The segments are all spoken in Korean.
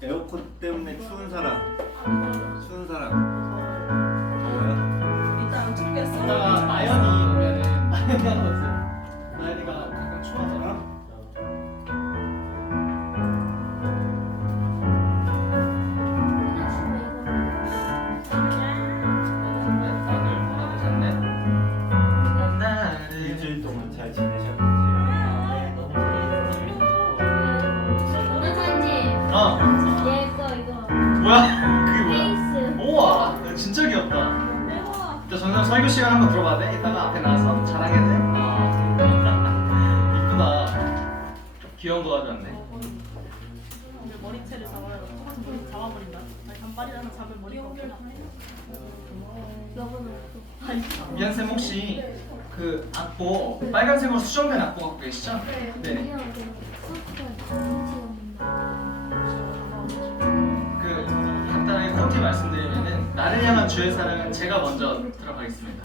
에어컨 때문에 추운 사람. 추운 사람. 더워요? 일단 죽겠어. 이따가 나연이 오면은 나연이가 가끔 추워하잖아. 일주일 동안 잘 지내셨는지. 오늘 사진 어 얘거 이거 뭐야? 그게 뭐야? 페이스 우와 진짜 귀엽다. 대박. 저 정상 설교 시간 한번 들어봐도 돼? 이따가 앞에 나와서 자랑해 돼? 이쁘다. 귀여운 거 가져왔네. 오늘 머리채를 잡아야 똑같은 머리 잡아버린다. 아니 단발이라서 잡을 머리가 없구나. 여보는 미안쌤 혹시 그 악보 빨간색으로 수정된 악보 갖고 계시죠? 네. 그 간단하게 콘티 말씀드리면은 나를 향한 주의 사랑은 제가 먼저 들어가겠습니다.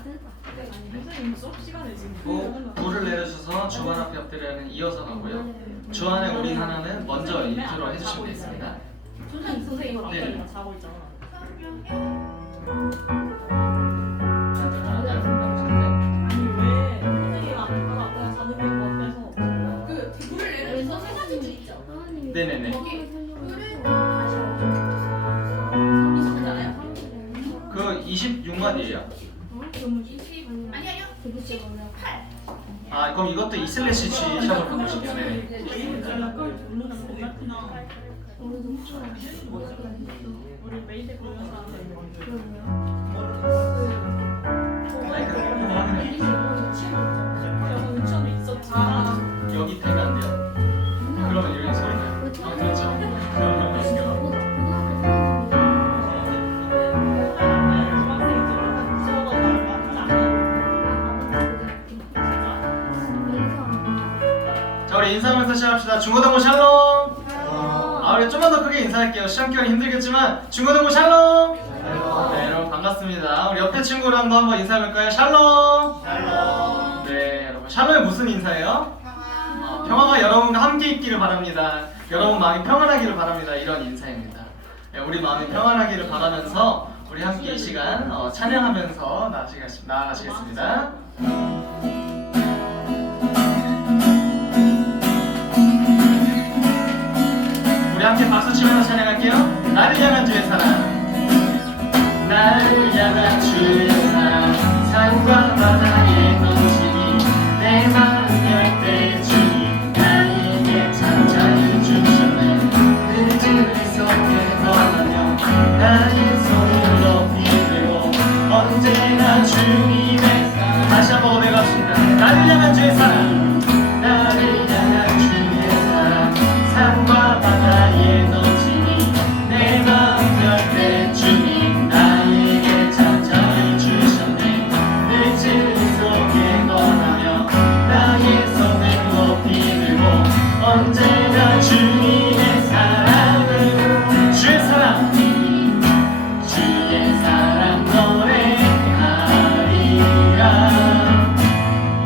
선생님 수업 시간에 지금 그리고 불을 내려주셔서 주만 앞에 엎드려는 이어서 가고요. 주 안에 우리 하나는 먼저 인트로 해주시면 되겠습니다. 선생님은 네. 앞자리가 자고 있잖아. 아니 왜 선생님 앞에다가 그냥 자는 게 어때서? 그 불을 내려서 세 가지도 있죠. 네네네. 그 26마디예요. 아니요. 18. 아 그럼 이것도 E/G 샵을 바꾸시면 네. 우리 메이드 보면서 하는 거. 아니 그럼 이거 하면 영어 유치원에 있었지. 여기 되면 안 돼요? 그러면 이렇게 소리 나요. 아 그렇죠. 그러면 넘겨. 자 우리 인사하면서 시작합시다. 중고등부 샬롬. 아 우리 좀만 더 크게 인사할게요. 시험 기간이 힘들겠지만 중고등부 샬롬. 네 여러분 반갑습니다. 우리 옆에 친구랑도 한번 인사해볼까요? 샬롬. 샬롬. 네 여러분 샬롬이 무슨 인사예요? 평화가 여러분과 함께 있기를 바랍니다. 여러분 마음이 평안하기를 바랍니다. 이런 인사입니다. 네, 우리 마음이 평안하기를 바라면서 우리 함께 이 시간 찬양하면서 나아가시겠습니다. 우리 함께 박수 치면서 찬양할게요. 나를 향한 주의 사랑. 나를 향한 주의 사랑. 산과 바다에 넘치니 내 마음 열때 주님 나에게 찬찬히 주셨네. 늦은 속에 떠나며 나의 손을 높이 들고 언제나 주님의 사랑. 다시 한번 고백합시다. 나를 향한 주의 사랑. 나를 향한 주의 사랑. 산과 바다에 넘치니 내 마음 열때 주님 나에게 찬찬히 주셨네. 늦은 속에 떠나며 나의 손을 높이 들고 언제나 주님의 사랑을 주의 사랑 주의 사랑 노래하리라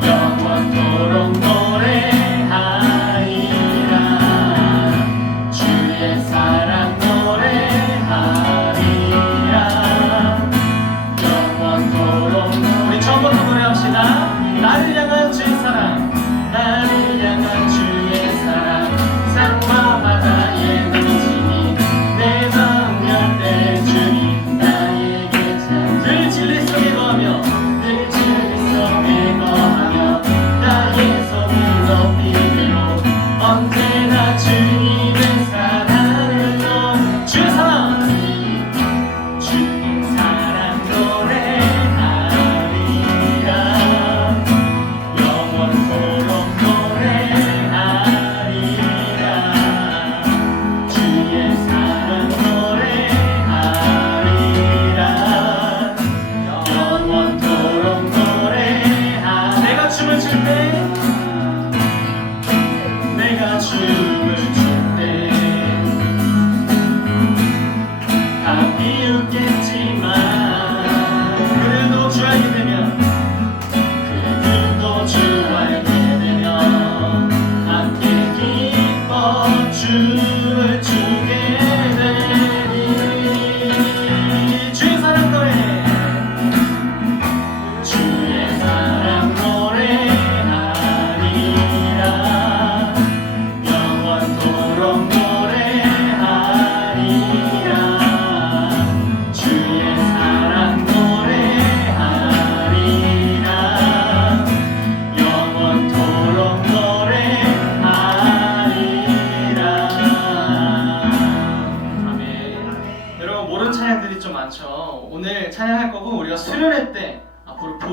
영원토록 노래하리라 주의 사랑 노래하리라 영원토록 우리 처음부터 노래합시다. 나를 향한 주의 사랑 나를 향한 주의 사랑 산과 바다에 넘치니 내 마음 열때 주님 나에게 늘 진리 속에 거하며 늘 진리 속에 거하며 나의 손을 높이 들고 언제나 주님의 사랑을 주의 사랑 주의 사랑 노래하리라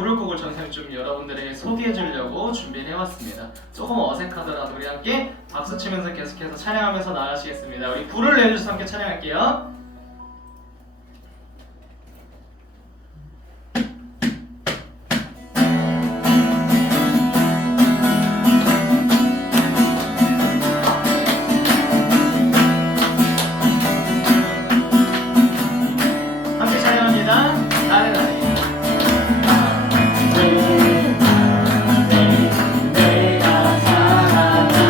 부를 곡을 좀 여러분들에게 소개해 주려고 준비를 해왔습니다. 조금 어색하더라도 우리 함께 박수 치면서 계속해서 찬양하면서 나가시겠습니다. 우리 불을 내주셔서 함께 찬양할게요. 함께 찬양합니다. 나의 나의 내가 사랑하는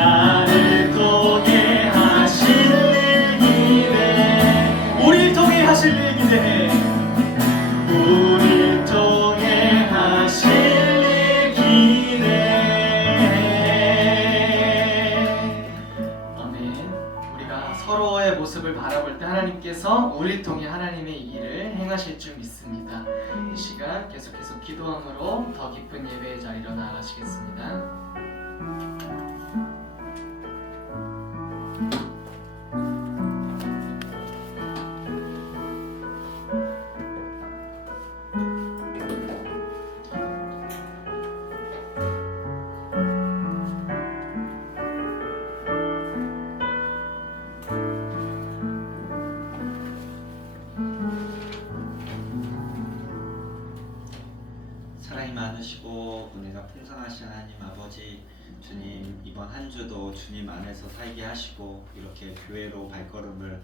나를 통해 하실 일 기대해. 우리를 통해 하실 일 기대해. 우리를 통해 하실 일 기대해. 아멘. 우리가 서로의 모습을 바라볼 때 하나님께서 우리를 통해 하나님의 일을 행하실 줄 믿습니다. 이 시간 계속해서 기도함으로 더 깊은 예배의 자리로 나아가시겠습니다. 사랑이 많으시고 은혜가 풍성하신 하나님 아버지, 주님 이번 한 주도 주님 안에서 살게 하시고 이렇게 교회로 발걸음을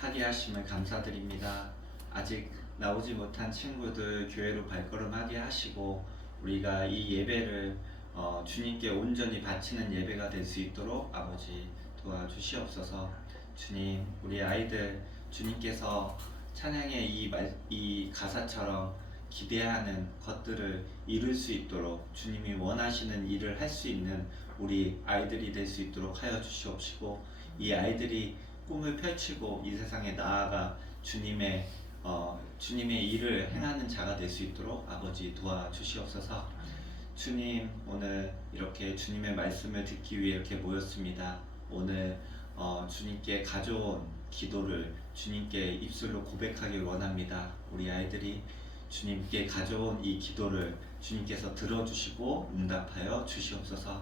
하게 하심을 감사드립니다. 아직 나오지 못한 친구들 교회로 발걸음하게 하시고 우리가 이 예배를 주님께 온전히 바치는 예배가 될 수 있도록 아버지 도와주시옵소서. 주님, 우리 아이들 주님께서 찬양의 이 가사처럼 기대하는 것들을 이룰 수 있도록 주님이 원하시는 일을 할 수 있는 우리 아이들이 될 수 있도록 하여 주시옵시고, 이 아이들이 꿈을 펼치고 이 세상에 나아가 주님의 일을 행하는 자가 될 수 있도록 아버지 도와주시옵소서. 주님, 오늘 이렇게 주님의 말씀을 듣기 위해 이렇게 모였습니다. 오늘 주님께 가져온 기도를 주님께 입술로 고백하길 원합니다. 우리 아이들이 주님께 가져온 이 기도를 주님께서 들어주시고 응답하여 주시옵소서.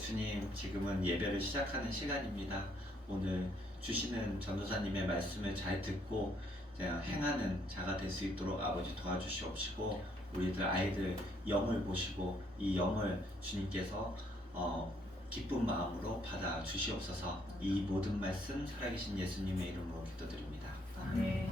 주님, 지금은 예배를 시작하는 시간입니다. 오늘 주시는 전도사님의 말씀을 잘 듣고 행하는 자가 될 수 있도록 아버지 도와주시옵시고, 우리들 아이들 영을 보시고 이 영을 주님께서 기쁜 마음으로 받아 주시옵소서. 이 모든 말씀 살아계신 예수님의 이름으로 기도드립니다. 네.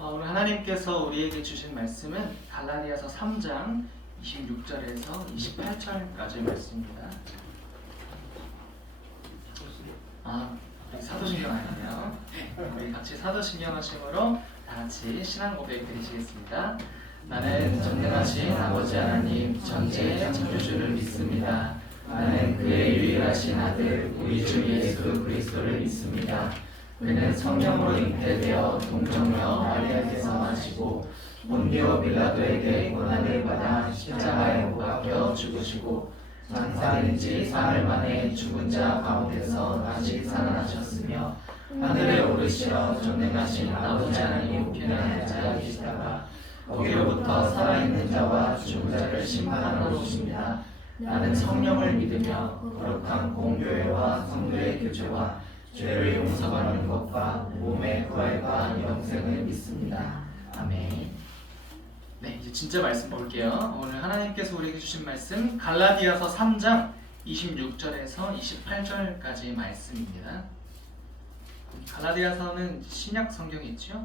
오늘 하나님께서 우리에게 주신 말씀은 갈라디아서 3장 26절에서 28절까지의 말씀입니다. 우리 사도신경 아니에요. 우리 같이 사도신경 하심으로 다 같이 신앙 고백 드리시겠습니다. 나는 전능하신 아버지 하나님 전지의 창조주를 믿습니다. 나는 그의 유일하신 아들 우리 주 예수 그리스도를 믿습니다. 그는 성령으로 잉태되어 동정녀 마리아에게서 나시고 본디오 빌라도에게 고난을 받아 십자가에 못 박혀 죽으시고 장사된 지 사흘 만에 죽은 자 가운데서 다시 살아나셨으며 하늘에 오르시어 전능하신 아버지 하나님 우편에 앉아 계시다가 거기로부터 살아있는 자와 죽은 자를 심판하러 오십니다. 나는 성령을 믿으며 거룩한 공교회와 성도의 교제와 죄를 용서받는 것과 몸의 부활과 영생을 믿습니다. 아멘. 네, 이제 진짜 말씀 볼게요. 오늘 하나님께서 우리에게 주신 말씀 갈라디아서 3장 26절에서 28절까지의 말씀입니다. 갈라디아서는 신약 성경에 있죠.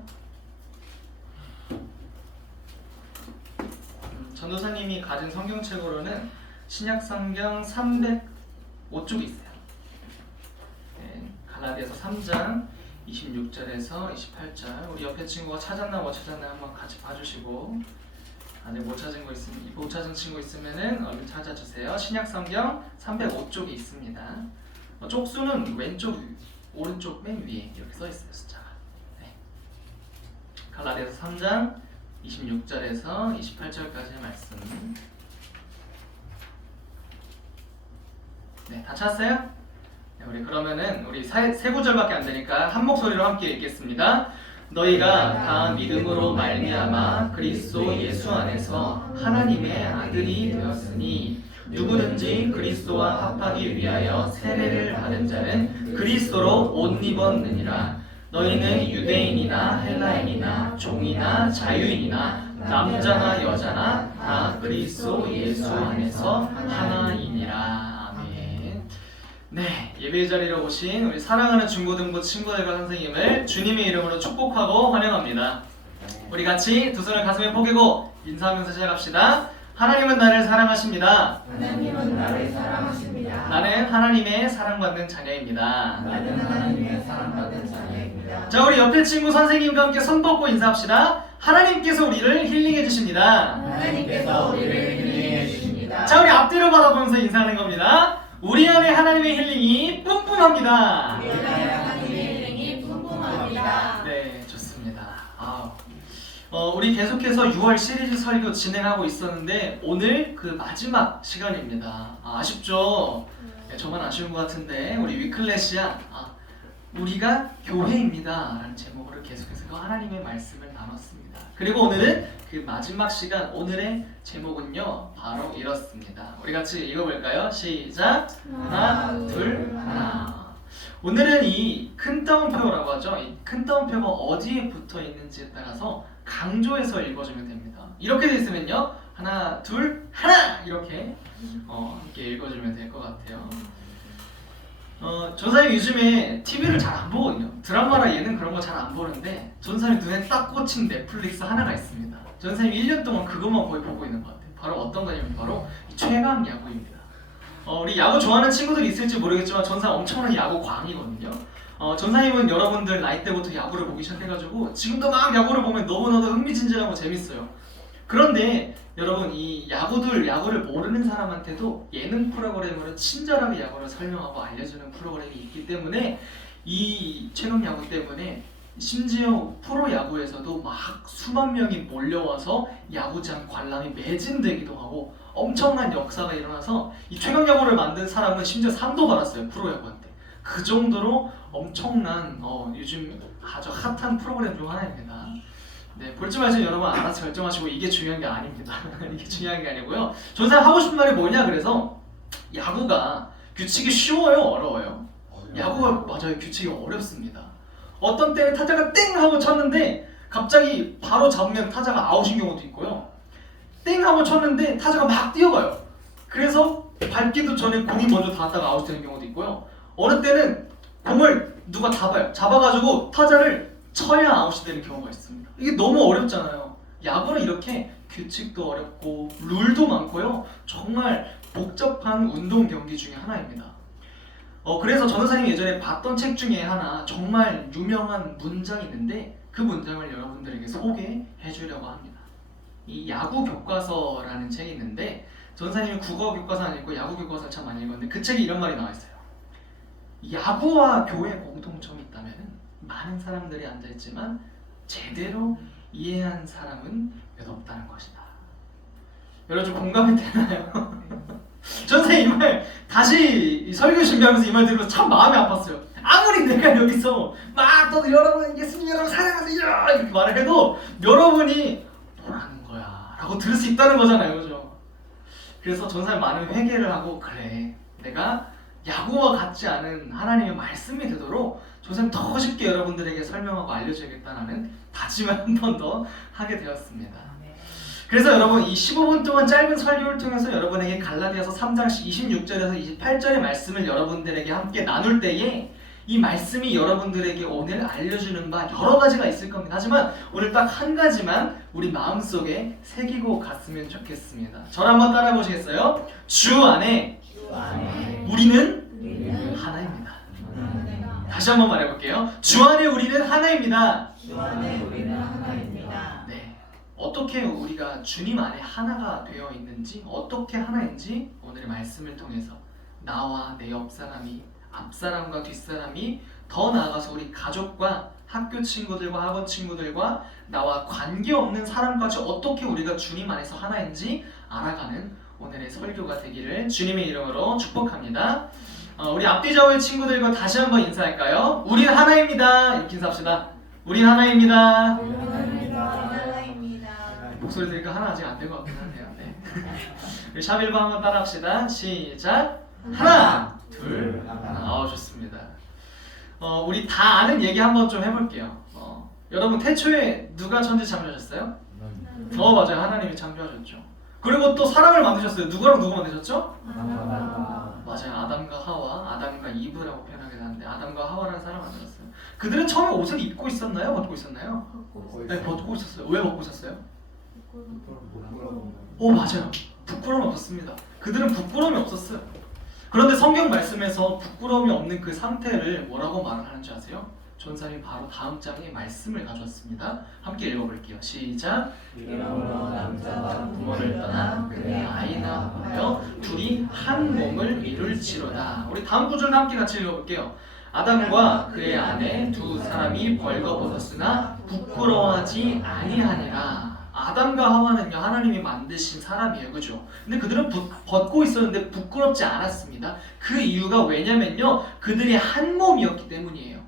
전도사님이 가진 성경책으로는 신약 성경 305쪽이 있어요. 네, 갈라디아서 3장 26절에서 28절. 우리 옆에 친구가 찾았나 못 찾았나 한번 같이 봐주시고, 못 찾은 친구 있으면은 얼른 찾아주세요. 신약 성경 305쪽이 있습니다. 쪽수는 왼쪽, 오른쪽 맨 위에 이렇게 써 있어요, 숫자가. 네. 갈라디아서 3장 26절에서 28절까지의 말씀. 네, 다 찾았어요? 네, 우리 그러면은 우리 세 구절밖에 안 되니까 한 목소리로 함께 읽겠습니다. 너희가 다 믿음으로 말미암아 그리스도 예수 안에서 하나님의 아들이 되었으니 누구든지 그리스도와 합하기 위하여 세례를 받은 자는 그리스도로 옷 입었느니라. 너희는 유대인이나 헬라인이나 종이나 자유인이나 남자나 여자나 다 그리스도 예수 안에서 하나이니라. 아멘. 네, 예배 예배 자리에 오신 우리 사랑하는 중고등부 친구들과 선생님을 주님의 이름으로 축복하고 환영합니다. 우리 같이 두 손을 가슴에 포개고 인사하면서 시작합시다. 하나님은 나를 사랑하십니다. 하나님은 나를 사랑하십니다. 나는 하나님의 사랑받는 자녀입니다. 나는 하나님의 사랑받는 자녀입니다. 자, 우리 옆에 친구 선생님과 함께 손 뻗고 인사합시다. 하나님께서 우리를 힐링해 주십니다. 하나님께서 우리를 힐링해 주십니다. 자, 우리 앞뒤로 바라보면서 인사하는 겁니다. 우리 안에 하나님의 힐링이 뿜뿜합니다. 우리 안에 하나님의 힐링이 풍성합니다. 네, 좋습니다. 우리 계속해서 6월 시리즈 설교 진행하고 있었는데 오늘 그 마지막 시간입니다. 아쉽죠? 네, 저만 아쉬운 것 같은데 우리 위클래시아 우리가 교회입니다 라는 제목으로 계속해서 그 하나님의 말씀을 나눴습니다. 그리고 오늘은 그 마지막 시간, 오늘의 제목은요 바로 이렇습니다. 우리 같이 읽어볼까요? 시작! 하나, 둘, 하나. 오늘은 이 큰 따옴표라고 하죠. 이 큰 따옴표가 어디에 붙어 있는지에 따라서 강조해서 읽어주면 됩니다. 이렇게 돼 있으면요 하나, 둘, 하나! 이렇게 함께 읽어주면 될 것 같아요. 전사님 요즘에 TV를 잘 안 보거든요. 드라마나 예능 그런 거 잘 안 보는데 전사님 눈에 딱 꽂힌 넷플릭스 하나가 있습니다. 전사님 1년 동안 그것만 거의 보고 있는 것 같아요. 바로 어떤 거냐면 바로 최강 야구입니다. 우리 야구 좋아하는 친구들이 있을지 모르겠지만 전사 엄청난 야구 광이거든요. 전사님은 여러분들 나이 때부터 야구를 보기 시작해가지고 지금도 막 야구를 보면 너무나도 흥미진진하고 재밌어요. 그런데 여러분 이 야구를 모르는 사람한테도 예능 프로그램으로 친절하게 야구를 설명하고 알려주는 프로그램이 있기 때문에 이 최강 야구 때문에 심지어 프로야구에서도 막 수만 명이 몰려와서 야구장 관람이 매진되기도 하고 엄청난 역사가 일어나서 이 최강 야구를 만든 사람은 심지어 상도 받았어요. 프로야구한테. 그 정도로 엄청난 요즘 아주 핫한 프로그램 중 하나입니다. 네, 볼지 말지 여러분 알아서 결정하시고 이게 중요한 게 아닙니다. 이게 중요한 게 아니고요. 전사 하고 싶은 말이 뭐냐 그래서 야구가 규칙이 쉬워요, 어려워요? 야구가 맞아요, 규칙이 어렵습니다. 어떤 때는 타자가 땡 하고 쳤는데 갑자기 바로 잡으면 타자가 아웃인 경우도 있고요. 땡 하고 쳤는데 타자가 막 뛰어가요. 그래서 밟기도 전에 공이 먼저 닿았다가 아웃되는 경우도 있고요. 어느 때는 공을 누가 잡아가지고 타자를 쳐야 아웃이 되는 경우가 있습니다. 이게 너무 어렵잖아요. 야구는 이렇게 규칙도 어렵고 룰도 많고요. 정말 복잡한 운동 경기 중에 하나입니다. 그래서 전도사님이 예전에 봤던 책 중에 하나 정말 유명한 문장이 있는데 그 문장을 여러분들에게 소개해 주려고 합니다. 이 야구 교과서라는 책이 있는데 전도사님이 국어 교과서는 읽고 야구 교과서를 참 많이 읽었는데 그 책에 이런 말이 나와 있어요. 야구와 교회의 공통점이 있다면 많은 사람들이 앉아있지만 제대로 이해한 사람은 몇 없다는 것이다. 여러분 좀 공감이 되나요? 전생 이 말 다시 설교 준비하면서 이 말 들으면서 참 마음이 아팠어요. 아무리 내가 여기서 막 또 여러분 예수님 여러분 사랑하세요 이렇게 말을 해도 여러분이 뭐라는 거야 라고 들을 수 있다는 거잖아요, 그죠? 그래서 전사님 많은 회개를 하고 그래 내가 야구와 같지 않은 하나님의 말씀이 되도록 전사님 더 쉽게 여러분들에게 설명하고 알려줘야겠다는 다짐을 한 번 더 하게 되었습니다. 그래서 여러분 이 15분 동안 짧은 설교를 통해서 여러분에게 갈라디아서 3장 26절에서 28절의 말씀을 여러분들에게 함께 나눌 때에 이 말씀이 여러분들에게 오늘 알려주는 바 여러 가지가 있을 겁니다. 하지만 오늘 딱 한 가지만 우리 마음속에 새기고 갔으면 좋겠습니다. 저를 한번 따라 보시겠어요? 주 안에 우리는 하나입니다. 다시 한번 말해볼게요. 주 안에 우리는 하나입니다. 주 안에 우리는 하나입니다. 네, 어떻게 우리가 주님 안에 하나가 되어 있는지 어떻게 하나인지 오늘의 말씀을 통해서 나와 내 옆사람이 앞사람과 뒷사람이 더 나아가서 우리 가족과 학교 친구들과 학원 친구들과 나와 관계없는 사람까지 어떻게 우리가 주님 안에서 하나인지 알아가는 오늘의 설교가 되기를 주님의 이름으로 축복합니다. 우리 앞뒤 좌우의 친구들과 다시 한번 인사할까요? 우린 하나입니다. 이렇게 인사합시다. 우린 하나입니다. 목소리 들으니까 하나 아직 안 된 것 같긴 한데요. 네. 우리 샵1번 한번 따라합시다. 시작. 하나, 둘, 하나. 좋습니다. 우리 다 아는 얘기 한번 좀 해볼게요. 여러분 태초에 누가 천지 창조하셨어요? 맞아요. 하나님이 창조하셨죠. 그리고 또 사람을 만드셨어요. 누구랑 누구 만드셨죠? 맞아요. 아담과 아담과 하와, 아담과 이브라고 표현하게 하는데 아담과 하와라는 사람 만들었어요. 그들은 처음에 옷을 입고 있었나요? 벗고 있었나요? 네, 벗고 있었어요. 왜 벗고 있었어요? 오, 맞아요. 부끄러움이 없었습니다. 그들은 부끄러움이 없었어요. 그런데 성경 말씀에서 부끄러움이 없는 그 상태를 뭐라고 말을 하는지 아세요? 전사님 바로 다음 장에 말씀을 가져왔습니다. 함께 읽어볼게요. 시작. 이러므로 남자가 부모를 떠나 그의 아이 낳아하여 둘이 한 몸을 이룰지로다. 우리 다음 구절도 함께 같이 읽어볼게요. 아담과 그의 아내 두 사람이 벌거벗었으나 부끄러워하지 아니하니라. 아담과 하와는요 하나님이 만드신 사람이에요, 그죠? 근데 그들은 벗고 있었는데 부끄럽지 않았습니다. 그 이유가 왜냐면요 그들이 한 몸이었기 때문이에요.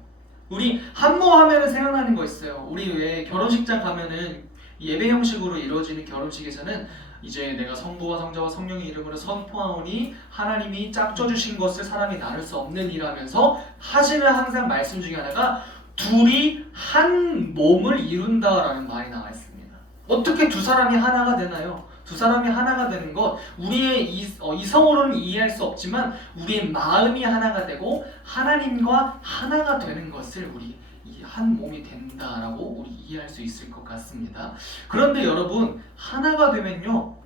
우리 한 몸 하면은 생각나는 거 있어요. 우리 왜 결혼식장 가면은 예배 형식으로 이루어지는 결혼식에서는 이제 내가 성부와 성자와 성령의 이름으로 선포하오니 하나님이 짝져주신 것을 사람이 나눌 수 없는 일하면서 하시는 항상 말씀 중에 하나가 둘이 한 몸을 이룬다라는 말이 나와 있습니다. 어떻게 두 사람이 하나가 되나요? 두 사람이 하나가 되는 것, 우리의 이성으로는 이해할 수 없지만 우리의 마음이 하나가 되고 하나님과 하나가 되는 것을 우리 한 몸이 된다라고 우리 이해할 수 있을 것 같습니다. 그런데 여러분 하나가 되면요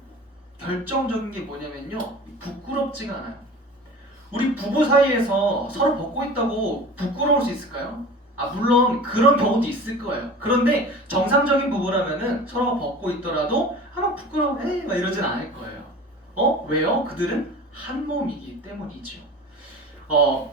결정적인 게 뭐냐면요 부끄럽지가 않아요. 우리 부부 사이에서 서로 벗고 있다고 부끄러울 수 있을까요? 물론 그런 경우도 있을 거예요. 그런데 정상적인 부부라면은 서로 벗고 있더라도 아마 부끄러워 막 이러진 않을 거예요. 왜요? 그들은 한 몸이기 때문이죠.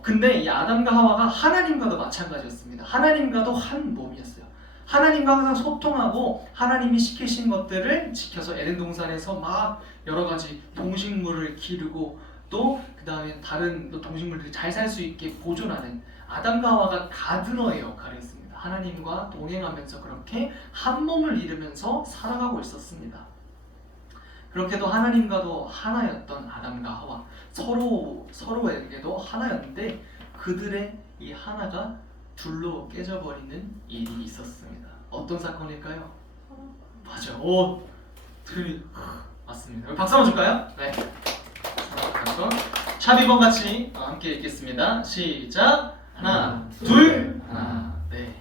근데 이 아담과 하와가 하나님과도 마찬가지였습니다. 하나님과도 한 몸이었어요. 하나님과 항상 소통하고 하나님이 시키신 것들을 지켜서 에덴 동산에서 막 여러 가지 동식물을 기르고 또 그 다음에 다른 또 동식물들이 잘 살 수 있게 보존하는 아담과 하와가 가드너의 역할을 했습니다. 하나님과 동행하면서 그렇게 한 몸을 이루면서 살아가고 있었습니다. 그렇게도 하나님과도 하나였던 아담과 하와 서로에게도 하나였는데 그들의 이 하나가 둘로 깨져버리는 일이 있었습니다. 어떤 사건일까요? 맞아요. 맞습니다. 박수 한번 줄까요? 네. 박수. 샵2번 같이 함께 읽겠습니다. 시작. 하나, 둘, 하나, 네.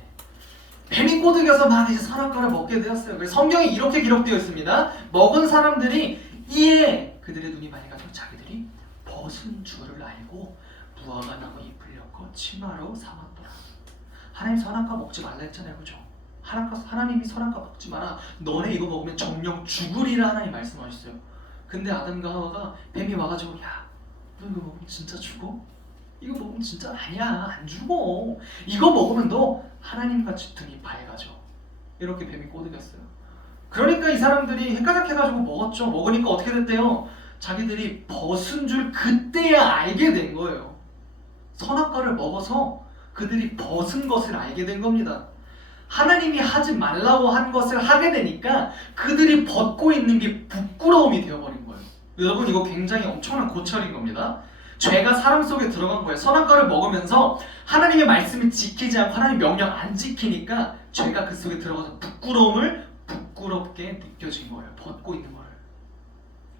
뱀이 꼬드겨서 막 이제 선악과를 먹게 되었어요. 그래서 성경에 이렇게 기록되어 있습니다. 먹은 사람들이 이에 그들의 눈이 밝아져 자기들이 벗은 줄을 알고 무화과 나무 잎을 엮어 치마로 삼았더라. 하나님 선악과 먹지 말라 했잖아요, 그죠? 하나님이 선악과 먹지 마라. 너네 이거 먹으면 정령 죽으리라 하나님 말씀하셨어요. 근데 아담과 하와가 뱀이 와가지고 야, 너 이거 먹으면 진짜 죽어? 이거 먹으면 진짜 아니야, 안 죽어. 이거 먹으면 너 하나님같이 등이 밝아져. 이렇게 뱀이 꼬드겼어요. 그러니까 이 사람들이 헷가닥해가지고 먹었죠. 먹으니까 어떻게 됐대요? 자기들이 벗은 줄 그때야 알게 된 거예요. 선악과를 먹어서 그들이 벗은 것을 알게 된 겁니다. 하나님이 하지 말라고 한 것을 하게 되니까 그들이 벗고 있는 게 부끄러움이 되어버린 거예요. 여러분 이거 굉장히 엄청난 고찰인 겁니다. 죄가 사람 속에 들어간 거예요. 선악과를 먹으면서 하나님의 말씀을 지키지 않고 하나님 명령 안 지키니까 죄가 그 속에 들어가서 부끄럽게 느껴진 거예요. 벗고 있는 거예요.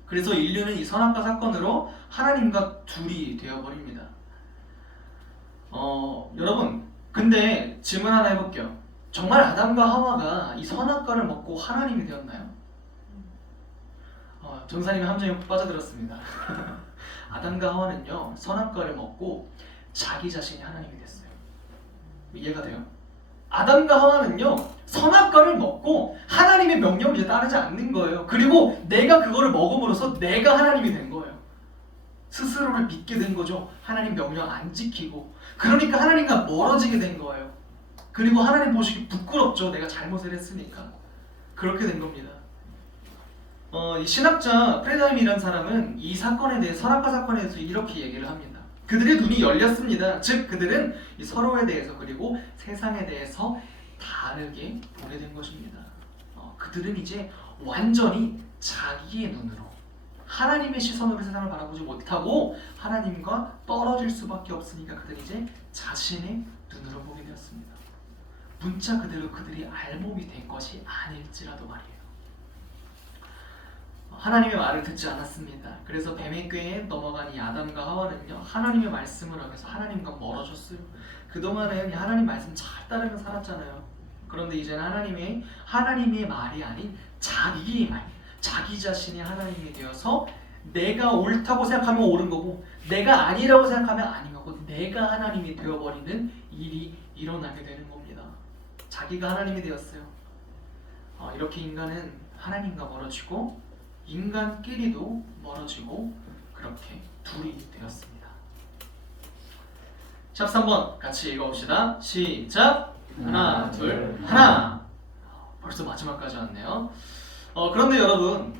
그래서 인류는 이 선악과 사건으로 하나님과 둘이 되어버립니다. 여러분 근데 질문 하나 해볼게요. 정말 아담과 하와가 이 선악과를 먹고 하나님이 되었나요? 전사님의 함정에 빠져들었습니다. 아담과 하와는요 선악과를 먹고 자기 자신이 하나님이 됐어요. 이해가 돼요? 아담과 하와는요 선악과를 먹고 하나님의 명령을 이제 따르지 않는 거예요. 그리고 내가 그거를 먹음으로써 내가 하나님이 된 거예요. 스스로를 믿게 된 거죠. 하나님 명령 안 지키고. 그러니까 하나님과 멀어지게 된 거예요. 그리고 하나님 보시기 부끄럽죠. 내가 잘못을 했으니까. 그렇게 된 겁니다. 이 신학자 프레다임이라는 사람은 이 사건에 대해 선악과 사건에 대해서 이렇게 얘기를 합니다. 그들의 눈이 열렸습니다. 즉 그들은 이 서로에 대해서 그리고 세상에 대해서 다르게 보게 된 것입니다. 그들은 이제 완전히 자기의 눈으로 하나님의 시선으로 세상을 바라보지 못하고 하나님과 떨어질 수밖에 없으니까 그들이 이제 자신의 눈으로 보게 되었습니다. 문자 그대로 그들이 알몸이 된 것이 아닐지라도 말이에요. 하나님의 말을 듣지 않았습니다. 그래서 뱀의 꾀에 넘어간 이 아담과 하와는요 하나님의 말씀을 하면서 하나님과 멀어졌어요. 그동안은 하나님 말씀 잘 따르며 살았잖아요. 그런데 이제는 하나님의 말이 아닌 자기의 말, 자기 자신이 하나님이 되어서 내가 옳다고 생각하면 옳은 거고 내가 아니라고 생각하면 아닌 거고 내가 하나님이 되어버리는 일이 일어나게 되는 겁니다. 자기가 하나님이 되었어요. 이렇게 인간은 하나님과 멀어지고 인간끼리도 멀어지고 그렇게 둘이 되었습니다. 샵 3번 같이 읽어봅시다. 시작! 하나, 둘, 하나! 벌써 마지막까지 왔네요. 그런데 여러분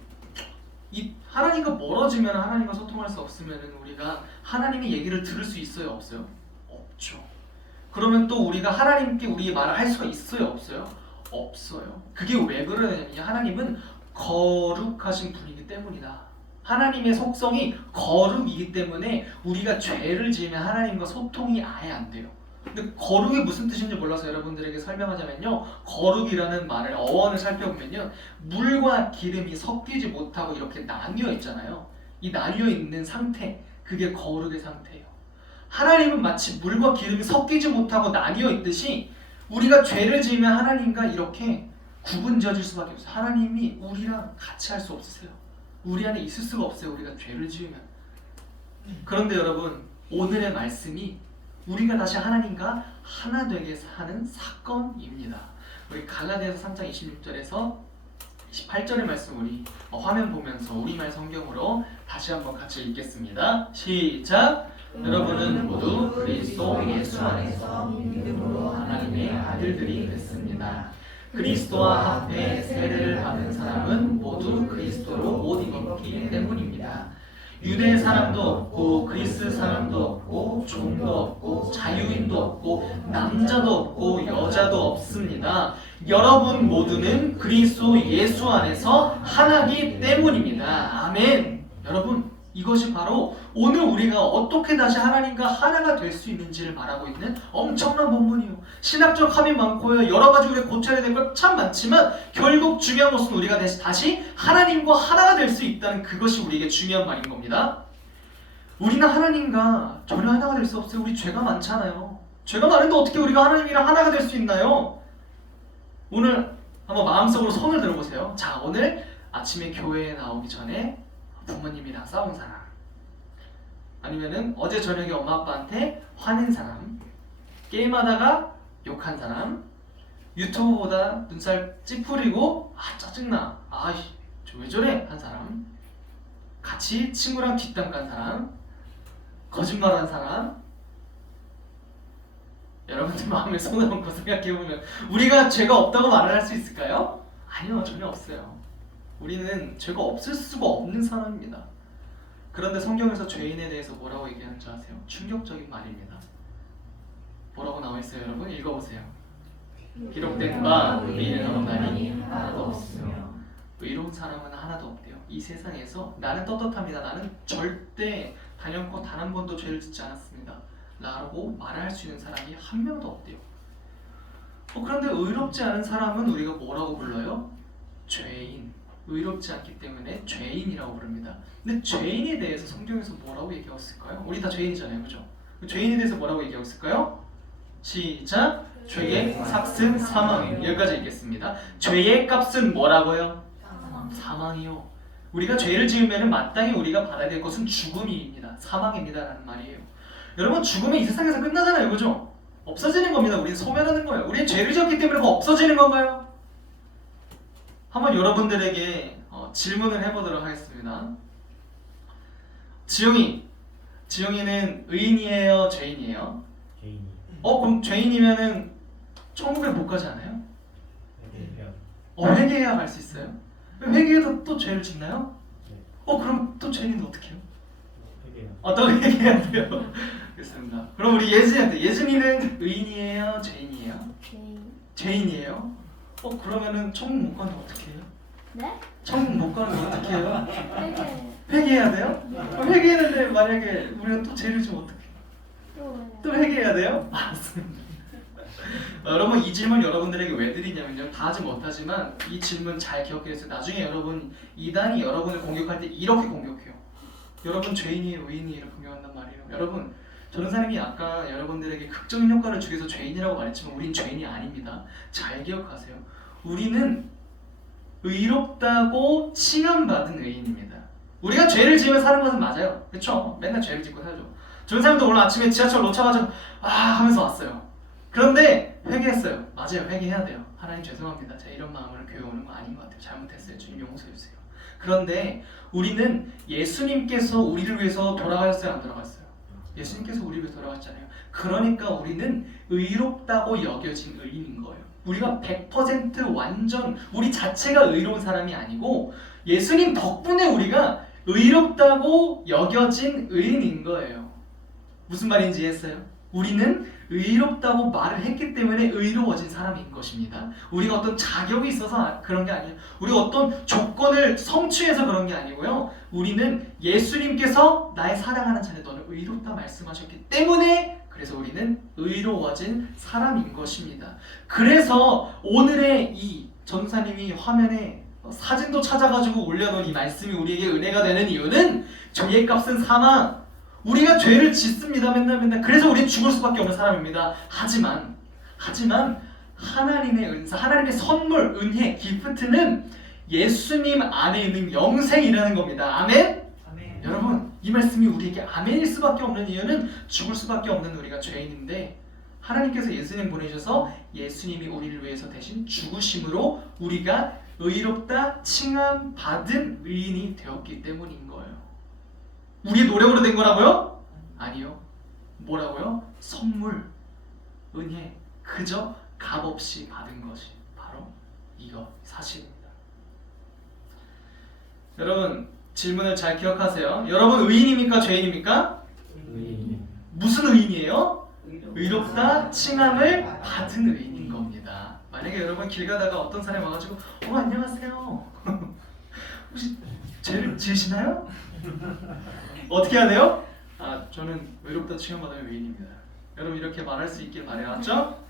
이 하나님과 멀어지면 하나님과 소통할 수 없으면 우리가 하나님의 얘기를 들을 수 있어요? 없어요? 없죠. 그러면 또 우리가 하나님께 우리의 말을 할 수가 있어요? 없어요? 없어요. 그게 왜 그러냐면 하나님은 거룩하신 분이기 때문이다. 하나님의 속성이 거룩이기 때문에 우리가 죄를 지으면 하나님과 소통이 아예 안 돼요. 근데 거룩이 무슨 뜻인지 몰라서 여러분들에게 설명하자면요, 거룩이라는 말을 어원을 살펴보면요 물과 기름이 섞이지 못하고 이렇게 나뉘어 있잖아요. 이 나뉘어 있는 상태, 그게 거룩의 상태예요. 하나님은 마치 물과 기름이 섞이지 못하고 나뉘어 있듯이 우리가 죄를 지으면 하나님과 이렇게 구분지어질 수밖에 없어요. 하나님이 우리랑 같이 할 수 없으세요. 우리 안에 있을 수가 없어요. 우리가 죄를 지으면. 그런데 여러분 오늘의 말씀이 우리가 다시 하나님과 하나 되게 하는 사건입니다. 우리 갈라디아서 3장 26절에서 28절의 말씀 우리 화면 보면서 우리말 성경으로 다시 한번 같이 읽겠습니다. 시작! 여러분은 모두 그리스도 예수 안에서 믿음으로 하나님의 아들들이 됐습니다. 그리스도와 합해 세례를 받은 사람은 모두 그리스도로 옷 입었기 때문입니다. 유대 사람도 없고 그리스 사람도 없고 종도 없고 자유인도 없고 남자도 없고 여자도 없습니다. 여러분 모두는 그리스도 예수 안에서 하나이기 때문입니다. 아멘. 여러분 이것이 바로 오늘 우리가 어떻게 다시 하나님과 하나가 될 수 있는지를 말하고 있는 엄청난 본문이에요. 신학적 합이 많고요. 여러 가지 우리가 고쳐야 될 것 참 많지만 결국 중요한 것은 우리가 다시 하나님과 하나가 될 수 있다는 그것이 우리에게 중요한 말인 겁니다. 우리는 하나님과 전혀 하나가 될 수 없어요. 우리 죄가 많잖아요. 죄가 많은데 어떻게 우리가 하나님이랑 하나가 될 수 있나요? 오늘 한번 마음속으로 손을 들어보세요. 자, 오늘 아침에 교회에 나오기 전에 부모님이랑 싸운 사람, 아니면은 어제 저녁에 엄마 아빠한테 화낸 사람, 게임하다가 욕한 사람, 유튜브 보다 눈살 찌푸리고 짜증나, 저 왜 저래 한 사람, 같이 친구랑 뒷담 깐 사람, 거짓말한 사람. 여러분들 마음에 손을 얹고 생각해보면 우리가 죄가 없다고 말을 할 수 있을까요? 아니요, 전혀 없어요. 우리는 죄가 없을 수가 없는 사람입니다. 그런데 성경에서 죄인에 대해서 뭐라고 얘기하는지 아세요? 충격적인 말입니다. 뭐라고 나와있어요? 여러분 읽어보세요. 기록된 바 의인은 없나니 하나도 없으며 의로운 사람은 하나도 없대요. 이 세상에서 나는 떳떳합니다. 나는 절대 단연코 단 한 번도 죄를 짓지 않았습니다 라고 말할 수 있는 사람이 한 명도 없대요. 그런데 의롭지 않은 사람은 우리가 뭐라고 불러요? 죄인. 의롭지 않기 때문에 죄인이라고 부릅니다. 근데 죄인에 대해서 성경에서 뭐라고 얘기하고 있을까요? 우리 다 죄인이잖아요, 그죠? 죄인에 대해서 뭐라고 얘기하고 있을까요? 시작! 죄의 삭은 사망이에요. 여기까지 읽겠습니다. 죄의 값은 뭐라고요? 사망이요. 우리가 죄를 지으면 마땅히 우리가 받아야 될 것은 죽음입니다. 사망입니다 라는 말이에요. 여러분 죽음은 이 세상에서 끝나잖아요, 그죠? 없어지는 겁니다. 우리는 소멸하는 거예요. 우리는 죄를 지었기 때문에 없어지는 건가요? 한번 여러분들에게 질문을 해보도록 하겠습니다. 지용이는 의인이에요? 죄인이에요? 죄인이 그럼 죄인이면은 천국에 못 가지 않아요? 회개해요. 회개해야 갈 수 있어요? 회개해도 또 죄를 짓나요? 네. 그럼 또 죄인은 어떻게 해요? 회개해요. 또 회개해야 돼요. 그렇습니다. 그럼 우리 예진이는 의인이에요? 죄인이에요? 죄인이에요? 그러면은 천국 못 가면 어떻게 해요? 네? 천국 못 가면 어떻게 해요? 회개. 회개해야 돼요? 회개했는데 만약에 우리가 또 죄를 지면 어떻게 해요? 또 또 회개해야 돼요? 맞습니다. 여러분 이 질문 여러분들에게 왜 드리냐면요. 다 하지 못하지만 이 질문 잘 기억해주세요. 나중에 여러분 이단이 여러분을 공격할 때 이렇게 공격해요. 여러분 죄인이에요, 의인이에요 공격한단 말이에요. 여러분 전도사님이 아까 여러분들에게 극적인 효과를 주기 위해서 죄인이라고 말했지만 우린 죄인이 아닙니다. 잘 기억하세요. 우리는 의롭다고 칭함받은 의인입니다. 우리가 죄를 지으며 사는 것은 맞아요. 그렇죠? 맨날 죄를 짓고 살죠. 전도사님도 오늘 아침에 지하철 놓쳐가지고 하면서 왔어요. 그런데 회개했어요. 맞아요. 회개해야 돼요. 하나님 죄송합니다. 제가 이런 마음으로 교회 오는 거 아닌 것 같아요. 잘못했어요. 주님 용서해 주세요. 그런데 우리는 예수님께서 우리를 위해서 돌아가셨어요? 안 돌아갔어요? 예수님께서 우리를 위해서 돌아갔잖아요. 그러니까 우리는 의롭다고 여겨진 의인인 거예요. 우리가 100% 완전 우리 자체가 의로운 사람이 아니고 예수님 덕분에 우리가 의롭다고 여겨진 의인인 거예요. 무슨 말인지 이해했어요? 우리는 의롭다고 말을 했기 때문에 의로워진 사람인 것입니다. 우리가 어떤 자격이 있어서 그런 게 아니에요. 우리가 어떤 조건을 성취해서 그런 게 아니고요. 우리는 예수님께서 나의 사랑하는 자녀 너는 의롭다 말씀하셨기 때문에 그래서 우리는 의로워진 사람인 것입니다. 그래서 오늘의 이 전사님이 화면에 사진도 찾아가지고 올려놓은 이 말씀이 우리에게 은혜가 되는 이유는 죄의 값은 사망. 우리가 죄를 짓습니다. 맨날. 그래서 우리는 죽을 수밖에 없는 사람입니다. 하지만 하나님의 은사, 하나님의 선물, 은혜, 기프트는 예수님 안에 있는 영생이라는 겁니다. 아멘? 아멘. 여러분 이 말씀이 우리에게 아멘일 수밖에 없는 이유는 죽을 수밖에 없는 우리가 죄인인데 하나님께서 예수님 보내셔서 예수님이 우리를 위해서 대신 죽으심으로 우리가 의롭다 칭함 받은 의인이 되었기 때문인 거예요. 우리의 노력으로 된 거라고요? 아니요. 뭐라고요? 선물, 은혜, 그저 값없이 받은 것이 바로 이거 사실입니다. 여러분 질문을 잘 기억하세요. 여러분 의인입니까? 죄인입니까? 의인. 무슨 의인이에요? 의롭다 칭함을 받은 의인인 겁니다. 만약에 여러분 길 가다가 어떤 사람이 와가지고 안녕하세요. 혹시 죄를 지으시나요? 어떻게 해야 돼요? 저는 의롭다 칭함받은 의인입니다. 여러분 이렇게 말할 수 있길 바라요. 맞죠?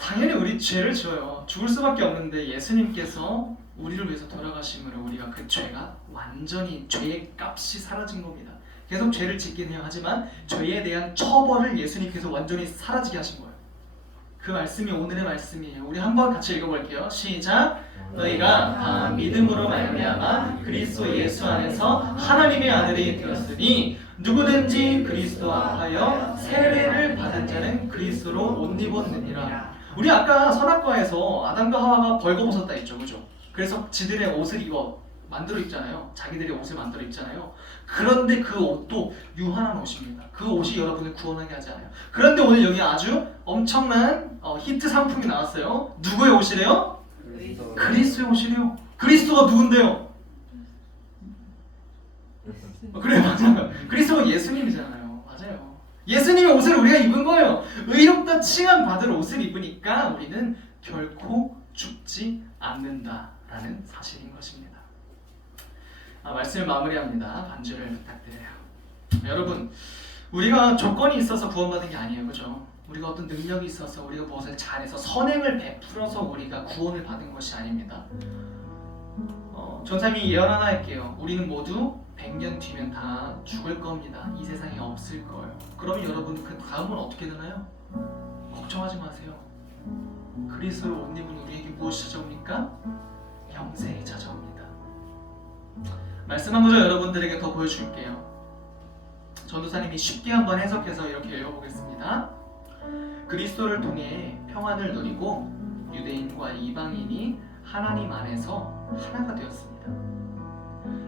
당연히 우리 죄를 지어요. 죽을 수밖에 없는데 예수님께서 우리를 위해서 돌아가심으로 우리가 그 죄가 완전히 죄의 값이 사라진 겁니다. 계속 죄를 짓긴 해요. 하지만 죄에 대한 처벌을 예수님께서 완전히 사라지게 하신 거예요. 그 말씀이 오늘의 말씀이에요. 우리 한번 같이 읽어볼게요. 시작! 너희가 다 믿음으로 말미암아 그리스도 예수 안에서 하나님의 아들이 되었으니 누구든지 그리스도와 하여 세례를 받은 자는 그리스도로 옷 입었느니라. 우리 아까 선악과에서 아담과 하와가 벌거벗었다 했죠. 그죠? 그래서 지들의 옷을 만들어 입잖아요. 자기들의 옷을 만들어 입잖아요. 그런데 그 옷도 유한한 옷입니다. 그 옷이 여러분을 구원하게 하지 않아요. 그런데 오늘 여기 아주 엄청난 히트 상품이 나왔어요. 누구의 옷이래요? 그리스도의 옷이래요. 그리스도가 누군데요? 그래 맞아요. 그리스도가 예수님이잖아요. 맞아요. 예수님의 옷을 우리가 입은 거예요. 의롭다 칭함 받을 옷을 입으니까 우리는 결코 죽지 않는다라는 사실인 것입니다. 말씀을 마무리합니다. 반주를 부탁드려요. 여러분 우리가 조건이 있어서 구원받은 게 아니에요. 그죠? 우리가 어떤 능력이 있어서 우리가 무엇을 잘해서 선행을 베풀어서 우리가 구원을 받은 것이 아닙니다. 전사님이 예언 하나 할게요. 우리는 모두 100년 뒤면 다 죽을 겁니다. 이 세상에 없을 거예요. 그러면 여러분 그 다음은 어떻게 되나요? 걱정하지 마세요. 그리스도를 옷 입은 우리에게 무엇이 찾아옵니까? 영생이 찾아옵니다. 말씀 한 구절 여러분들에게 더 보여줄게요. 전도사님이 쉽게 한번 해석해서 이렇게 읽어보겠습니다. 그리스도를 통해 평안을 누리고 유대인과 이방인이 하나님 안에서 하나가 되었습니다.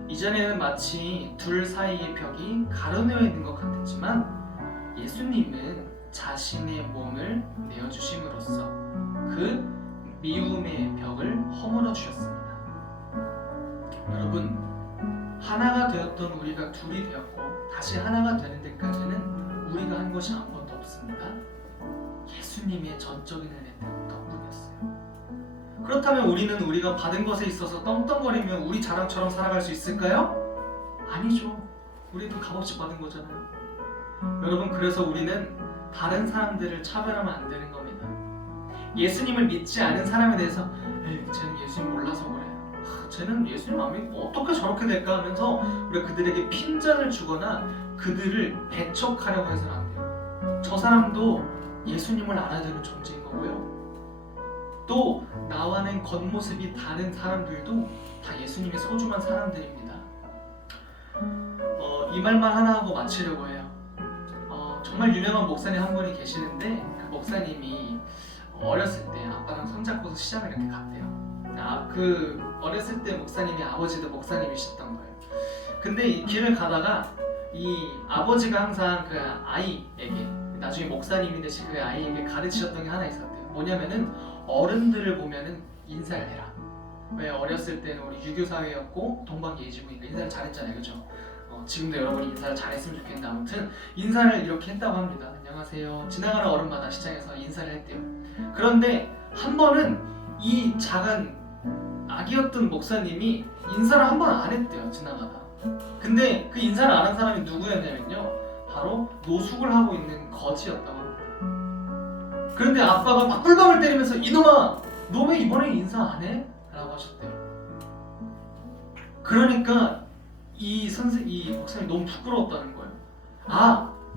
이전에는 마치 둘 사이의 벽이 가로되어 있는 것 같았지만 예수님은 자신의 몸을 내어주심으로써 그 미움의 벽을 허물어 주셨습니다. 여러분 하나가 되었던 우리가 둘이 되었고 다시 하나가 되는 데까지는 우리가 한 것이 아무것도 없습니다. 예수님의 전적인 은혜 덕분이었어요. 그렇다면 우리는 우리가 받은 것에 있어서 떵떵거리며 우리 자랑처럼 살아갈 수 있을까요? 아니죠. 우리도 값없이 받은 거잖아요. 여러분 그래서 우리는 다른 사람들을 차별하면 안 되는 겁니다. 예수님을 믿지 않은 사람에 대해서 에이, 쟤는 예수님 몰라서 그래. 쟤는 예수님 안 믿고 어떻게 저렇게 될까 하면서 우리가 그들에게 핀잔을 주거나 그들을 배척하려고 해서는 안 돼요. 저 사람도 예수님을 알아야 되는 존재인 거고요. 또 나와는 겉모습이 다른 사람들도 다 예수님의 소중한 사람들입니다. 이 말만 하나 하고 마치려고 해요. 정말 유명한 목사님 한 분이 계시는데 그 목사님이 어렸을 때 아빠랑 손잡고서 시장을 이렇게 갔대요. 그 어렸을 때 목사님이 아버지도 목사님이셨던 거예요. 근데 이 길을 가다가 이 아버지가 항상 그 아이에게 나중에 목사님이 되신 그 아이에게 가르치셨던 게 하나 있었대요. 뭐냐면은 어른들을 보면은 인사를 해라. 왜 어렸을 때는 우리 유교 사회였고 동방예의지구니까 인사를 잘했잖아요, 그죠? 지금도 여러분이 인사를 잘했으면 좋겠는데 아무튼 인사를 이렇게 했다고 합니다. 안녕하세요. 지나가는 어른마다 시장에서 인사를 했대요. 그런데 한 번은 이 작은 아기였던 목사님이 인사를 한 번 안 했대요, 지나가다. 근데 그 인사를 안 한 사람이 누구였냐면요, 바로 노숙을 하고 있는 거지였다고 합니다. 그런데 아빠가 막 꿀밤을 때리면서 이놈아, 너 왜 이번에 인사 안 해? 라고 하셨대요. 그러니까 이 목사님이 너무 부끄러웠다는 거예요.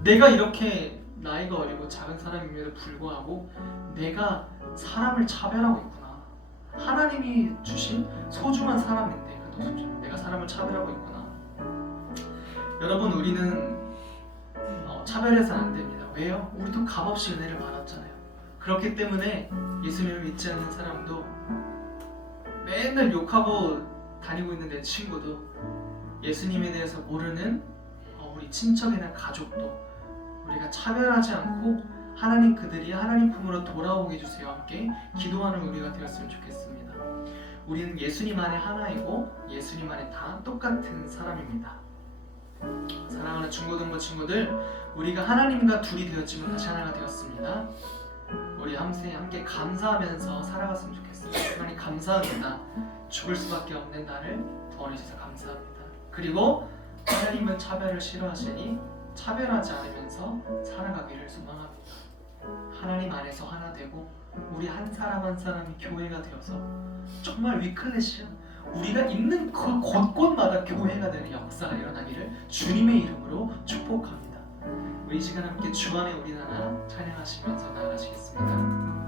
내가 이렇게 나이가 어리고 작은 사람임에도 불구하고 내가 사람을 차별하고 있구나. 하나님이 주신 소중한 사람인데 그 노숙자, 내가 사람을 차별하고 있구나. 여러분, 우리는 차별해서는 안 됩니다. 왜요? 우리도 값없이 은혜를 받았잖아요. 그렇기 때문에 예수님을 믿지 않는 사람도 맨날 욕하고 다니고 있는 내 친구도 예수님에 대해서 모르는 우리 친척이나 가족도 우리가 차별하지 않고 하나님 그들이 하나님 품으로 돌아오게 해주세요. 함께 기도하는 우리가 되었으면 좋겠습니다. 우리는 예수님 안에 하나이고 예수님 안에 다 똑같은 사람입니다. 사랑하는 중고등부 친구들, 우리가 하나님과 둘이 되었지만 다시 하나가 되었습니다. 우리 함께 감사하면서 살아갔으면 좋겠습니다. 하나님 감사합니다. 죽을 수밖에 없는 나를 도와주셔서 감사합니다. 그리고 하나님은 차별을 싫어하시니 차별하지 않으면서 살아가기를 소망합니다. 하나님 안에서 하나 되고 우리 한 사람 한 사람이 교회가 되어서 정말 위클래시야, 우리가 있는 그 곳곳마다 교회가 되는 역사가 일어나기를 주님의 이름으로 축복합니다. 우리 이 시간 함께 주 안에 우리 나라 찬양하시면서 나아가시겠습니다.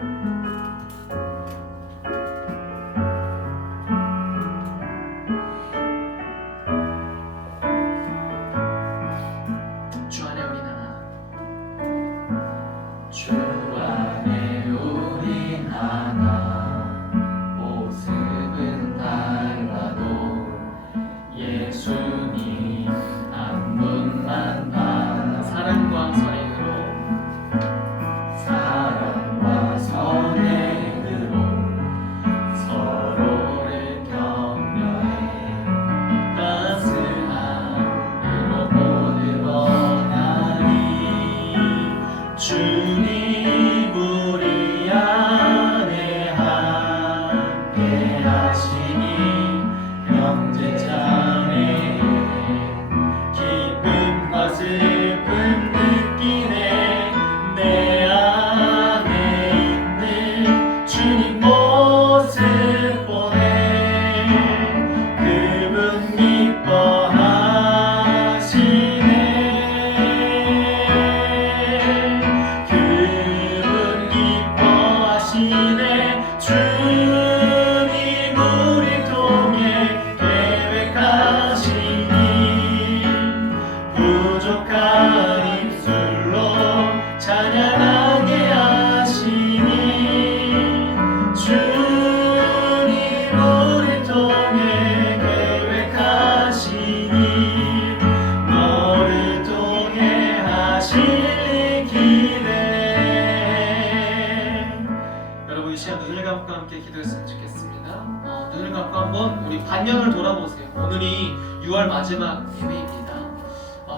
반년을 돌아보세요. 오늘이 6월 마지막 예배입니다.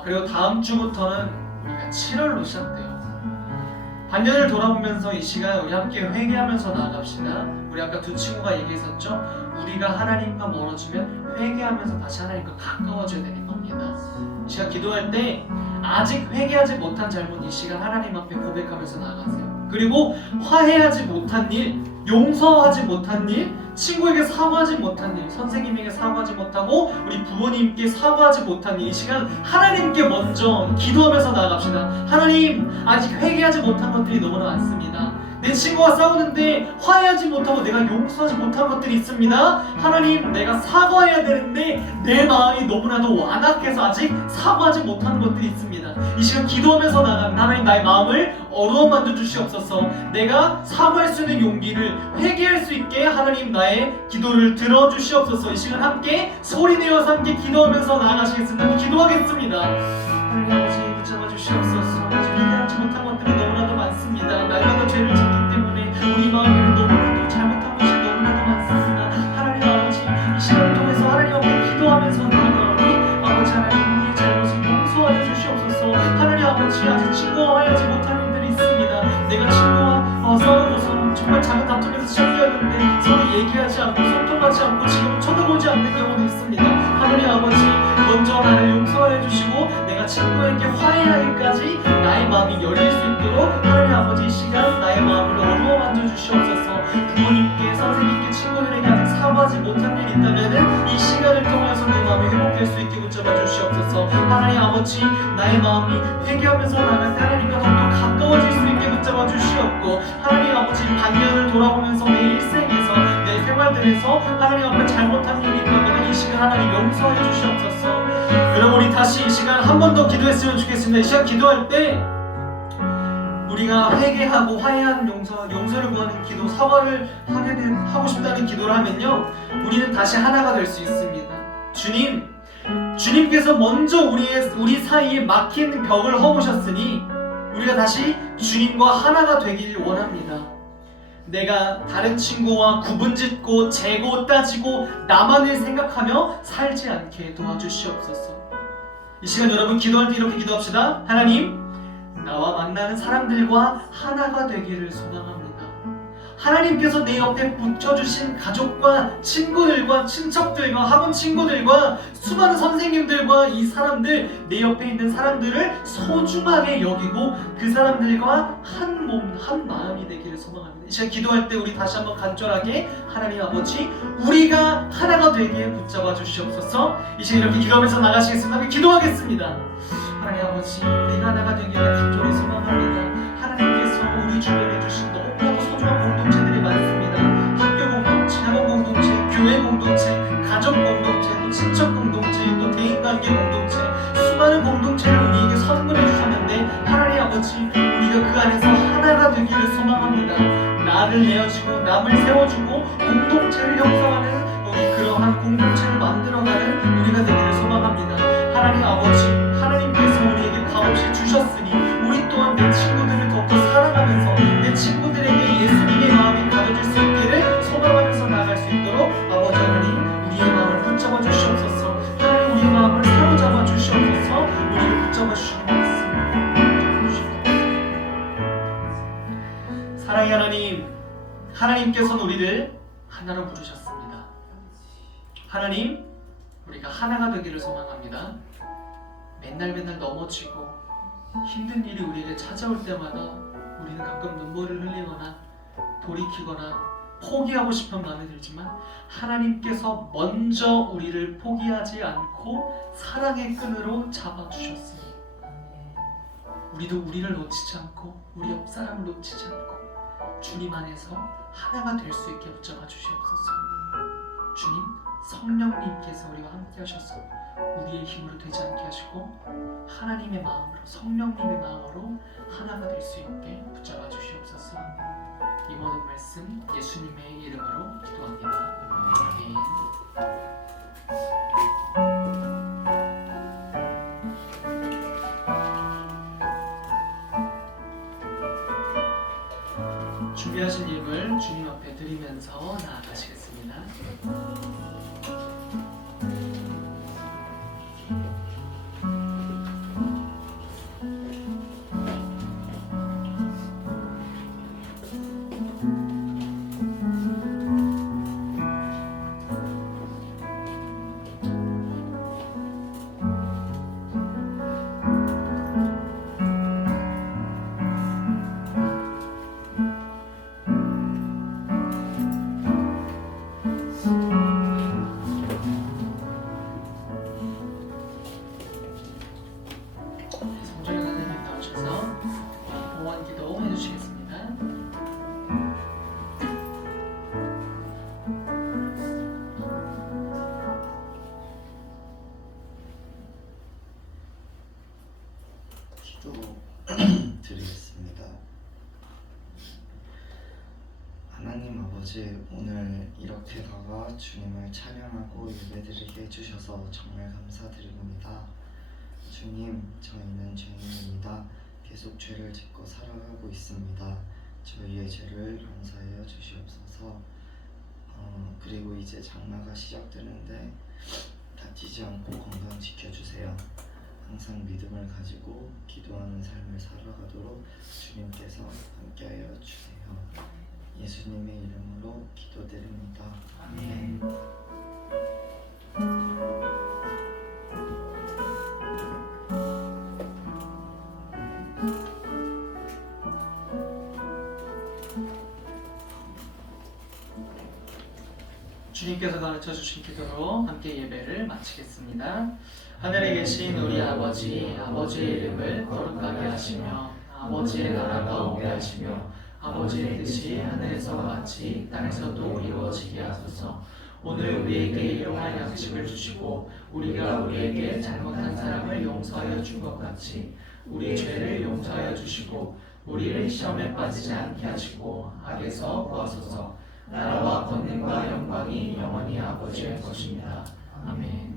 그리고 다음 주부터는 우리가 7월로 시작돼요. 반년을 돌아보면서 이 시간 우리 함께 회개하면서 나아갑시다. 우리 아까 두 친구가 얘기했었죠. 우리가 하나님과 멀어지면 회개하면서 다시 하나님과 가까워져야 되는 겁니다. 이 시간 기도할 때 아직 회개하지 못한 잘못 이 시간 하나님 앞에 고백하면서 나아가세요. 그리고 화해하지 못한 일, 용서하지 못한 일, 친구에게 사과하지 못한 일, 선생님에게 사과하지 못하고 우리 부모님께 사과하지 못한 일, 이 시간 하나님께 먼저 기도하면서 나아갑시다. 하나님, 아직 회개하지 못한 것들이 너무나 많습니다. 내 친구와 싸우는데 화해하지 못하고 내가 용서하지 못한 것들이 있습니다. 하나님, 내가 사과해야 되는데 내 마음이 너무나도 완악해서 아직 사과하지 못하는 것들이 있습니다. 이 시간 기도하면서 나가면 하나님, 나의 마음을 어루어 만져 주시옵소서. 내가 사과할 수 있는 용기를, 회개할 수 있게 하나님 나의 기도를 들어 주시옵소서. 이 시간 함께 소리내어서 함께 기도하면서 나아가시겠습니다. 기도하겠습니다. 하나님 아버지, 붙잡아 주시옵소서. 아직 회개하지 못한 것들이 너무나도 많습니다. 날마다 죄를 짓기 때문에 우리 마음에는 너무나도 잘못한 것이 너무나도 많습니다. 하나님 아버지, 이 시간을 통해서 하나님 앞에 기도하면서 나아가니 아버지 하나님, 우리의 잘못을 용서하여 주시옵소서. 하나님 아버지, 아직 친구와 화해하지 못한 일들이 있습니다. 내가 친구와 싸우고서 정말 작은 다툼에서 시작되었는데 서로 얘기하지 않고 소통하지 않고 지금 쳐다보지 않는 경우도 있습니다. 하나님 아버지, 먼저 나를 용서해 주시고 내가 친구에게 화해하기까지 나의 마음이 열릴 수 있도록 하나님 아버지, 이 시간 나의 마음을 어루어 만져 주시옵소서. 부모님께, 선생님께, 친구들에게 아직 사과하지 못한 일이 있다면 이 시간을 통해서 내 마음이 회복될 수 있게 붙잡아 주시옵소서. 하나님 아버지, 나의 마음이 회개하면서 나갈 때 하나님과 더욱더 가까워질 수 있게 붙잡아 주시옵고, 하나님 아버지, 반면을 돌아보면서 내 일생에서, 내 생활들에서 하나님 앞에 잘못한 일이 있다면 이 시간 하나님 용서해 주시옵소서. 여러분, 우리 다시 이 시간 한 번 더 기도했으면 좋겠습니다. 이 시간 기도할 때 우리가 회개하고 화해하는 용서를 구하는 기도, 사과를 하고 싶다는 기도를 하면요, 우리는 다시 하나가 될 수 있습니다. 주님께서 먼저 우리 사이에 막힌 벽을 허무셨으니 우리가 다시 주님과 하나가 되길 원합니다. 내가 다른 친구와 구분짓고 재고 따지고 나만을 생각하며 살지 않게 도와주시옵소서. 이 시간 여러분 기도할 때 이렇게 기도합시다. 하나님, 나와 만나는 사람들과 하나가 되기를 소망합니다. 하나님께서 내 옆에 붙여주신 가족과 친구들과 친척들과 학원 친구들과 수많은 선생님들과 이 사람들, 내 옆에 있는 사람들을 소중하게 여기고 그 사람들과 한 몸, 한 마음이 되기를 소망합니다. 이 시간 기도할 때 우리 다시 한번 간절하게 하나님 아버지, 우리가 하나가 되게 붙잡아 주시옵소서. 이 시간 이렇게 기도하면서 나가시겠습니다. 기도하겠습니다. 하나님 아버지, 우리가 하나가 되기를 간절히 소망합니다. 하나님께서 우리 주변에 주신 너무나도 소중한 공동체들이 많습니다. 학교 공동체, 학원 공동체, 교회 공동체, 가족 공동체, 또 친척 공동체, 또 대인관계 공동체, 수많은 공동체를 우리에게 선물해 주셨는데 하나님 아버지, 우리가 그 안에서 하나가 되기를 소망합니다. 나를 내어주고 남을 세워주고 공동체를 형성하는 그러한 공동체를 만들어가는 우리가 되기를 소망합니다. 하나님 아버지, 하나님께서 우리에게 값없이 주셨으니 우리 또한 내 친구들을 더욱더 사랑하면서 내 친구들에게 예수님의 마음이 가져질 수 있기를 소망하면서 나아갈 수 있도록 아버지 하나님, 우리의 마음을 붙잡아 주시옵소서. 하나님, 우리의 마음을 사로잡아 주시옵소서. 우리를 붙잡아 주시기 바랍니다. 사랑의 하나님, 하나님께서는 우리를 하나로 부르셨습니다. 하나님, 우리가 하나가 되기를 소망합니다. 맨날 넘어지고 힘든 일이 우리에게 찾아올 때마다 우리는 가끔 눈물을 흘리거나 돌이키거나 포기하고 싶은 마음이 들지만 하나님께서 먼저 우리를 포기하지 않고 사랑의 끈으로 잡아주셨으니 우리도 우리를 놓치지 않고 우리 옆 사람을 놓치지 않고 주님 안에서 하나가 될 수 있게 붙잡아 주시옵소서. 주님, 성령님께서 우리와 함께 하셔서 우리의 힘으로 되지 않게 하시고 하나님의 마음으로, 성령님의 마음으로 하나가 될 수 있게 붙잡아 주시옵소서. 이 모든 말씀 예수님의 이름으로 기도합니다. 아멘. 준비하신 예물 주님 앞에 드리면서 나아가시겠습니다. 보원 기도 해주시겠습니다. 기도 드리겠습니다. 하나님 아버지, 오늘 이렇게다가 주님을 찬양하고 예배드리게 해주셔서 정말 감사드립니다. 주님, 저희는 죄인입니다. 계속 죄를 짓고 살아가고 있습니다. 저희의 죄를 용서하여 주시옵소서. 그리고 이제 장마가 시작되는데 다치지 않고 건강 지켜주세요. 항상 믿음을 가지고 기도하는 삶을 살아가도록 주님께서 함께하여 주세요. 예수님의 이름으로 기도드립니다. 아멘. 주님께서 가르쳐 주신 기도로 함께 예배를 마치겠습니다. 하늘에 계신 우리 아버지, 아버지의 이름을 거룩하게 하시며 아버지의 나라가 오게 하시며 아버지의 뜻이 하늘에서 마치 땅에서도 이루어지게 하소서. 오늘 우리에게 일용할 양식을 주시고 우리가 우리에게 잘못한 사람을 용서하여 준 것 같이 우리 죄를 용서하여 주시고 우리를 시험에 빠지지 않게 하시고 악에서 구하소서. 나라와 권능과 영광이 영원히 아버지의 것입니다. 아멘.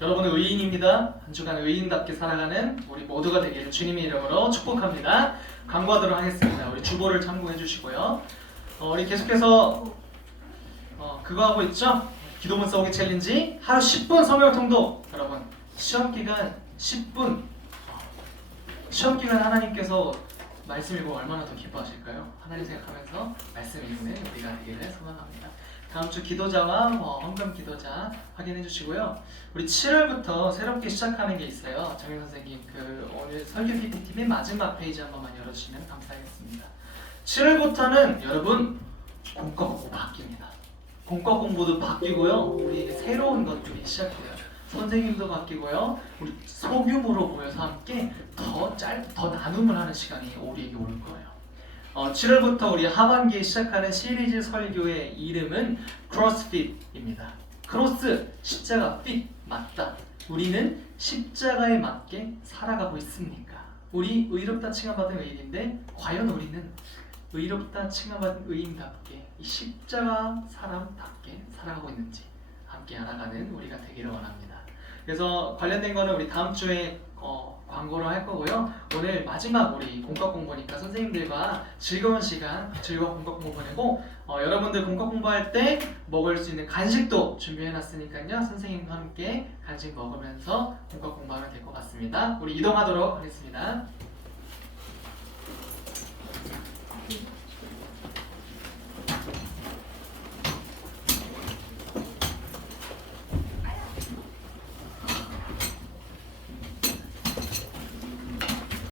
여러분은 의인입니다. 한 주간 의인답게 살아가는 우리 모두가 되기를 주님의 이름으로 축복합니다. 광고하도록 하겠습니다. 우리 주보를 참고해 주시고요. 우리 계속해서 그거 하고 있죠? 기도문 써오기 챌린지 하루 10분 성경 통독. 여러분 시험 기간 10분. 시험 기간 하나님께서 말씀 읽고 얼마나 더 기뻐하실까요? 하나님 생각하면서 말씀 읽는 우리가 되기를 소망합니다. 다음 주 기도자와 헌금 기도자 확인해 주시고요. 우리 7월부터 새롭게 시작하는 게 있어요. 정현 선생님 오늘 설교 PPT의 마지막 페이지 한 번만 열어주시면 감사하겠습니다. 7월부터는 여러분 공과 공부 바뀝니다. 공과 공부도 바뀌고요. 우리 새로운 것들이 시작돼요. 선생님도 바뀌고요. 우리 소규모로 모여서 함께 더 나눔을 하는 시간이 우리에게 올 거예요. 7월부터 우리 하반기에 시작하는 시리즈 설교의 이름은 크로스핏입니다. 크로스, 십자가, 핏, 맞다. 우리는 십자가에 맞게 살아가고 있습니까? 우리 의롭다 칭함받은 의인인데 과연 우리는 의롭다 칭함받은 의인답게 이 십자가 사람답게 살아가고 있는지 함께 알아가는 우리가 되기를 원합니다. 그래서 관련된 거는 우리 다음 주에 광고를 할 거고요. 오늘 마지막 우리 공과 공부니까 선생님들과 즐거운 시간, 즐거운 공과 공부 보내고 여러분들 공과 공부할 때 먹을 수 있는 간식도 준비해놨으니까요. 선생님과 함께 간식 먹으면서 공과 공부하면 될 것 같습니다. 우리 이동하도록 하겠습니다.